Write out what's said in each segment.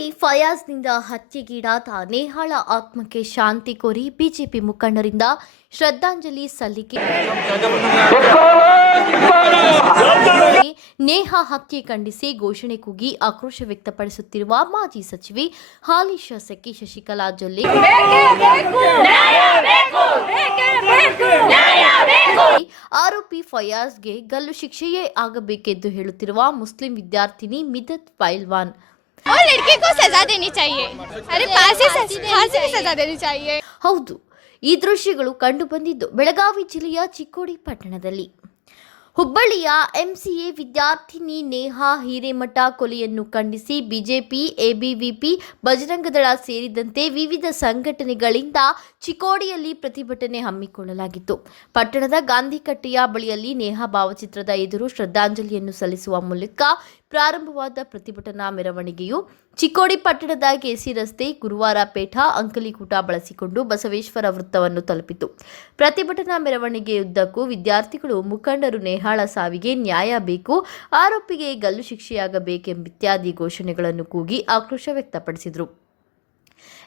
ಚಿಕ್ಕೋಡಿ ಫಯಾಜ್ನಿಂದ ಹತ್ಯೆಗೀಡಾದ ನೇಹಾಳ ಆತ್ಮಕ್ಕೆ ಶಾಂತಿ ಕೋರಿ ಬಿಜೆಪಿ ಮುಖಂಡರಿಂದ ಶ್ರದ್ಧಾಂಜಲಿ ಸಲ್ಲಿಕೆ. ನೇಹಾ ಹತ್ಯೆ ಖಂಡಿಸಿ ಘೋಷಣೆ ಕೂಗಿ ಆಕ್ರೋಶ ವ್ಯಕ್ತಪಡಿಸುತ್ತಿರುವ ಮಾಜಿ ಸಚಿವೆ ಹಾಲಿ ಶಾಸಕಿ ಶಶಿಕಲಾ ಜೊಲ್ಲೆ. ಆರೋಪಿ ಫಯಾಜ್ಗೆ ಗಲ್ಲು ಶಿಕ್ಷೆಯೇ ಆಗಬೇಕೆಂದು ಹೇಳುತ್ತಿರುವ ಮುಸ್ಲಿಂ ವಿದ್ಯಾರ್ಥಿನಿ ಮಿದತ್ ಪೈಲ್ವಾನ್. और लड़की को सजा देनी चाहिए अरे फांसी फांसी की सजा देनी चाहिए ಹೌದು ಈ ದೃಶ್ಯಗಳು ಕಂಡುಬಂದಿದ್ದು ಬೆಳಗಾವಿ ಜಿಲ್ಲೆಯ ಚಿಕ್ಕೋಡಿ ಪಟ್ಟಣದಲ್ಲಿ ಹುಬ್ಬಳ್ಳಿಯ ಎಂಸಿಎ ವಿದ್ಯಾರ್ಥಿನಿ ನೇಹಾ ಹಿರೇಮಠ ಕೊಲೆಯನ್ನು ಖಂಡಿಸಿ ಬಿಜೆಪಿ ಎಬಿವಿಪಿ ಬಜರಂಗದಳ ಸೇರಿದಂತೆ ವಿವಿಧ ಸಂಘಟನೆಗಳಿಂದ ಚಿಕ್ಕೋಡಿಯಲ್ಲಿ ಪ್ರತಿಭಟನೆ ಹಮ್ಮಿಕೊಳ್ಳಲಾಗಿತ್ತು ಪಟ್ಟಣದ ಗಾಂಧಿಕಟ್ಟೆಯ ಬಳಿಯಲ್ಲಿ ನೇಹಾ ಭಾವಚಿತ್ರದ ಎದುರು ಶ್ರದ್ಧಾಂಜಲಿಯನ್ನು ಸಲ್ಲಿಸುವ ಮೂಲಕ ಪ್ರಾರಂಭವಾದ ಪ್ರತಿಭಟನಾ ಮೆರವಣಿಗೆಯು ಚಿಕ್ಕೋಡಿ ಪಟ್ಟಣದ ಕೆಸಿ ರಸ್ತೆ, ಗುರುವಾರ ಪೇಠ ಅಂಕಲಿಕೂಟ ಬಳಸಿಕೊಂಡು ಬಸವೇಶ್ವರ ವೃತ್ತವನ್ನು ತಲುಪಿತು. ಪ್ರತಿಭಟನಾ ಮೆರವಣಿಗೆಯುದ್ದಕ್ಕೂ ವಿದ್ಯಾರ್ಥಿಗಳು ಮುಖಂಡರು ನೇಹಾಳ ಸಾವಿಗೆ ನ್ಯಾಯ ಬೇಕು, ಆರೋಪಿಗೆ ಗಲ್ಲು ಶಿಕ್ಷೆಯಾಗಬೇಕೆಂಬಿತ್ಯಾದಿ ಘೋಷಣೆಗಳನ್ನು ಕೂಗಿ ಆಕ್ರೋಶ ವ್ಯಕ್ತಪಡಿಸಿದರು.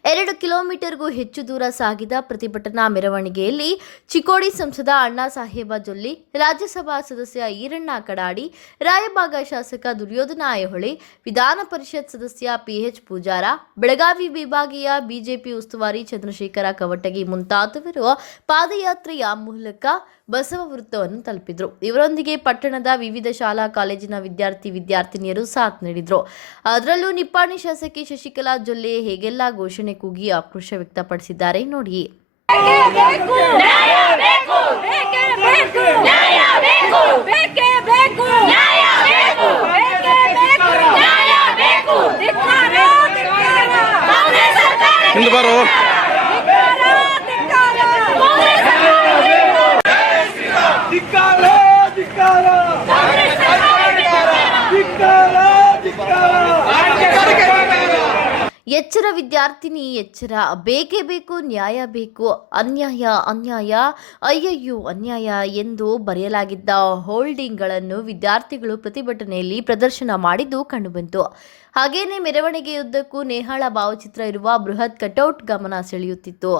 ಎರಡು ಕಿಲೋಮೀಟರ್ಗೂ ಹೆಚ್ಚು ದೂರ ಸಾಗಿದ ಪ್ರತಿಭಟನಾ ಮೆರವಣಿಗೆಯಲ್ಲಿ ಚಿಕ್ಕೋಡಿ ಸಂಸದ ಅಣ್ಣಾ ಸಾಹೇಬ ಜೊಲ್ಲಿ, ರಾಜ್ಯಸಭಾ ಸದಸ್ಯ ಈರಣ್ಣ ಕಡಾಡಿ, ರಾಯಭಾಗ ಶಾಸಕ ದುರ್ಯೋಧನ ಐಹೊಳೆ ವಿಧಾನ ಪರಿಷತ್ ಸದಸ್ಯ ಪಿಎಚ್ ಪೂಜಾರ, ಬೆಳಗಾವಿ ವಿಭಾಗೀಯ ಬಿಜೆಪಿ ಉಸ್ತುವಾರಿ ಚಂದ್ರಶೇಖರ ಕವಟಗಿ ಮುಂತಾದವರು ಪಾದಯಾತ್ರೆಯ ಮೂಲಕ ಬಸವ ವೃತ್ತವನ್ನು ತಲುಪಿದ್ರು. ಇವರೊಂದಿಗೆ ಪಟ್ಟಣದ ವಿವಿಧ ಶಾಲಾ ಕಾಲೇಜಿನ ವಿದ್ಯಾರ್ಥಿ ವಿದ್ಯಾರ್ಥಿನಿಯರು ಸಾಥ್ ನೀಡಿದ್ರು. ಅದರಲ್ಲೂ ನಿಪ್ಪಾಣಿ ಶಾಸಕಿ ಶಶಿಕಲಾ ಜೊಲ್ಲೆ ಹೇಗೆಲ್ಲ ಘೋಷಣೆ ಕೂಗಿ ಆಕ್ರೋಶ ವ್ಯಕ್ತಪಡಿಸಿದ್ದಾರೆ. ನೋಡಿ. ಧಿಕ್ಕಾರ ಧಿಕ್ಕಾರ ಧಿಕ್ಕಾರ ಧಿಕ್ಕಾರ ಎಚ್ಚರ ವಿದ್ಯಾರ್ಥಿನಿ ಎಚ್ಚರ. ಬೇಕೇ ಬೇಕು, ನ್ಯಾಯ ಬೇಕು, ಅನ್ಯಾಯ ಅನ್ಯಾಯ, ಅಯ್ಯಯ್ಯೋ, ಅನ್ಯಾಯ ಎಂದು ಬರೆಯಲಾಗಿದ್ದ ಹೋಲ್ಡಿಂಗ್ಗಳನ್ನು ವಿದ್ಯಾರ್ಥಿಗಳು ಪ್ರತಿಭಟನೆಯಲ್ಲಿ ಪ್ರದರ್ಶನ ಮಾಡಿದ್ದು ಕಂಡುಬಂತು. ಹಾಗೇನೇ ಮೆರವಣಿಗೆಯುದ್ದಕ್ಕೂ ನೇಹಾಳ ಭಾವಚಿತ್ರ ಇರುವ ಬೃಹತ್ ಕಟೌಟ್ ಗಮನ ಸೆಳೆಯುತ್ತಿತ್ತು.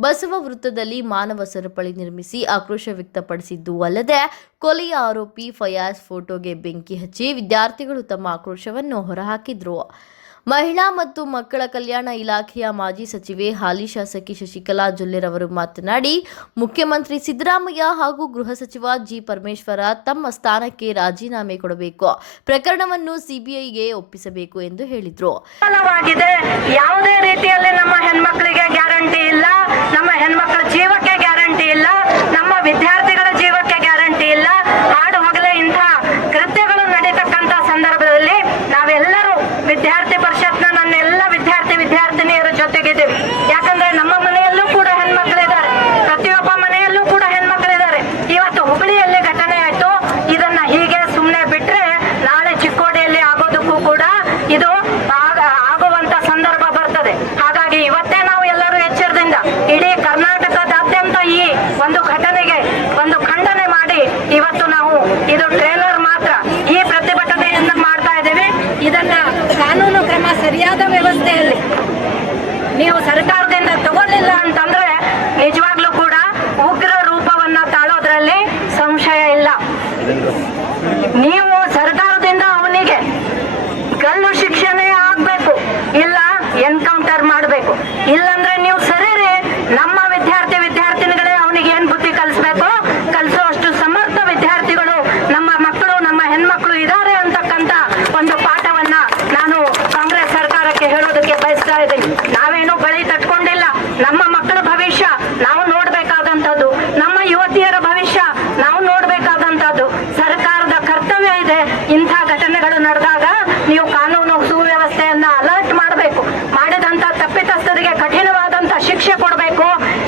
ಬಸವ ವೃತ್ತದಲ್ಲಿ ಮಾನವ ಸರಪಳಿ ನಿರ್ಮಿಸಿ ಆಕ್ರೋಶ ವ್ಯಕ್ತಪಡಿಸಿದ್ದು ಅಲ್ಲದೆ, ಕೊಲೆಯ ಆರೋಪಿ ಫಯಾಜ್ ಫೋಟೋಗೆ ಬೆಂಕಿ ಹಚ್ಚಿ ವಿದ್ಯಾರ್ಥಿಗಳು ತಮ್ಮ ಆಕ್ರೋಶವನ್ನು ಹೊರಹಾಕಿದ್ರು. ಮಹಿಳಾ ಮತ್ತು ಮಕ್ಕಳ ಕಲ್ಯಾಣ ಇಲಾಖೆಯ ಮಾಜಿ ಸಚಿವೆ ಹಾಲಿ ಶಾಸಕಿ ಶಶಿಕಲಾ ಜೊಲ್ಲೆರವರು ಮಾತನಾಡಿ, ಮುಖ್ಯಮಂತ್ರಿ ಸಿದ್ದರಾಮಯ್ಯ ಹಾಗೂ ಗೃಹ ಸಚಿವ ಜಿ ಪರಮೇಶ್ವರ ತಮ್ಮ ಸ್ಥಾನಕ್ಕೆ ರಾಜೀನಾಮೆ ಕೊಡಬೇಕು. ಪ್ರಕರಣವನ್ನು ಸಿಬಿಐಗೆ ಒಪ್ಪಿಸಬೇಕು ಎಂದು ಹೇಳಿದರು.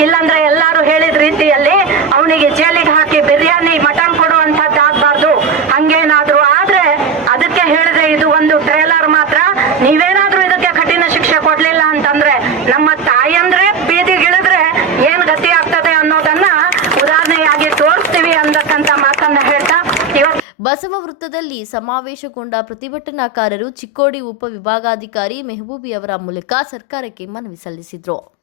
ಇಲ್ಲಾಂದ್ರೆ ಎಲ್ಲಾರು ಹೇಳಿದ ರೀತಿಯಲ್ಲಿ ಅವನಿಗೆ ಜೇಲಿಗೆ ಹಾಕಿ ಬಿರಿಯಾನಿ, ಮಟನ್ ಕೊಡುವಂತದ್ದಾಗಬಾರ್ದು ಹಂಗೇನಾದ್ರು ಆದ್ರೆ ಅದಕ್ಕೆ ಹೇಳಿದ್ರೆ ಇದು ಒಂದು ಟ್ರೇಲರ್ ಮಾತ್ರ. ನೀವೇನಾದ್ರೂ ಇದಕ್ಕೆ ಕಠಿಣ ಶಿಕ್ಷೆ ಕೊಡ್ಲಿಲ್ಲ ಅಂತಂದ್ರೆ ನಮ್ಮ ತಾಯಂದ್ರೆ ಬೀದಿಗಿಳಿದ್ರೆ ಏನ್ ಗತಿ ಆಗ್ತದೆ ಅನ್ನೋದನ್ನ ಉದಾಹರಣೆಯಾಗಿ ತೋರಿಸ್ತೀವಿ ಅಂದಕ್ಕಂತ ಮಾತನ್ನ ಹೇಳ್ತಾ ಬಸವ ವೃತ್ತದಲ್ಲಿ ಸಮಾವೇಶಗೊಂಡ ಪ್ರತಿಭಟನಾಕಾರರು ಚಿಕ್ಕೋಡಿ ಉಪವಿಭಾಗಾಧಿಕಾರಿ ಮೆಹಬೂಬಿ ಅವರ ಮೂಲಕ ಸರ್ಕಾರಕ್ಕೆ ಮನವಿ ಸಲ್ಲಿಸಿದರು.